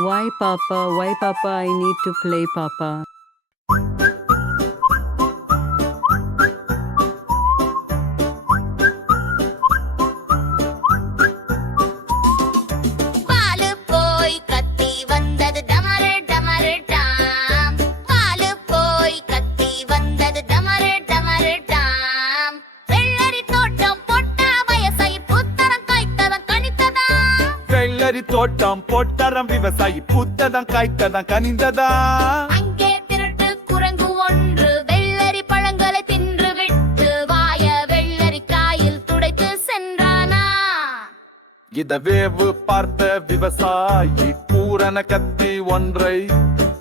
Why, Papa? Why, Papa? I need to play, Papa. Balu போய் கத்தி வந்தது டமரு டமரு டாம். பாலு போய் கத்தி வந்தது டமரு டமரு டாம். வெள்ளரி தோட்டம் பொட்டா வயசாயி புத்தரம் காய்த்ததம் கனித்ததா. வெள்ளரி தோட்டம் பொட்டரம் விவசாயி புத்ததம் காய்த்ததம் கனிந்ததா. அங்கே திருட்டு குரங்கு ஒன்று வெள்ளரி பழங்களை தின்று விட்டு வாய வெள்ளரி காயில் துடைத்து சென்றானா. இத வேவு பார்த்த விவசாயி பூரண கத்தி ஒன்றை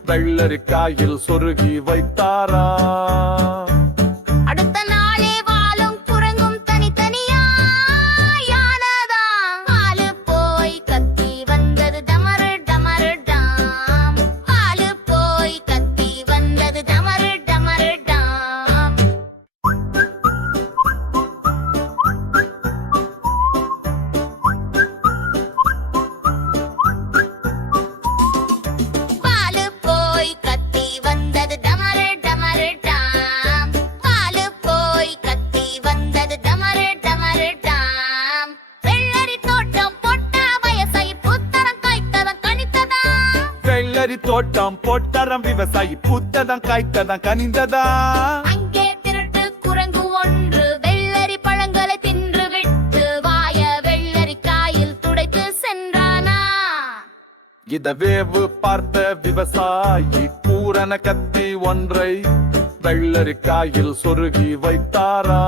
வெள்ளரிக்காயில் சொருகி வைத்தாரா. அடுத்த நாளே வாலும் குரங்கும் தனித்தனியானதா. பாலு போய் கத்தி வந்தது டமரு டமரு டாம். பாலு போய் கத்தி வந்தது டமரு டமரு டாம். பாலு போய் கத்தி வந்தது டமரு டமரு டாம். பாலு போய் கத்தி வந்தது டமரு டமரு டாம். வெள்ளரி தோட்டம் பொட்டா வயசாயி புத்தரம் காய்த்ததம் கனித்ததா. வெள்ளரி தோட்டம் பொட்டரம் விவசாயி புத்ததம் காய்த்ததம் கனிந்ததா. அங்கே திருட்டு குரங்கு ஒன்று வெள்ளரி பழங்களை தின்று விட்டு வாய வெள்ளரி காயில் துடைத்து சென்றானா. இத வேவு பார்த்த விவசாயி பூரண கத்தி ஒன்றை வெள்ளரிக்காயில் சொருகி வைத்தாரா.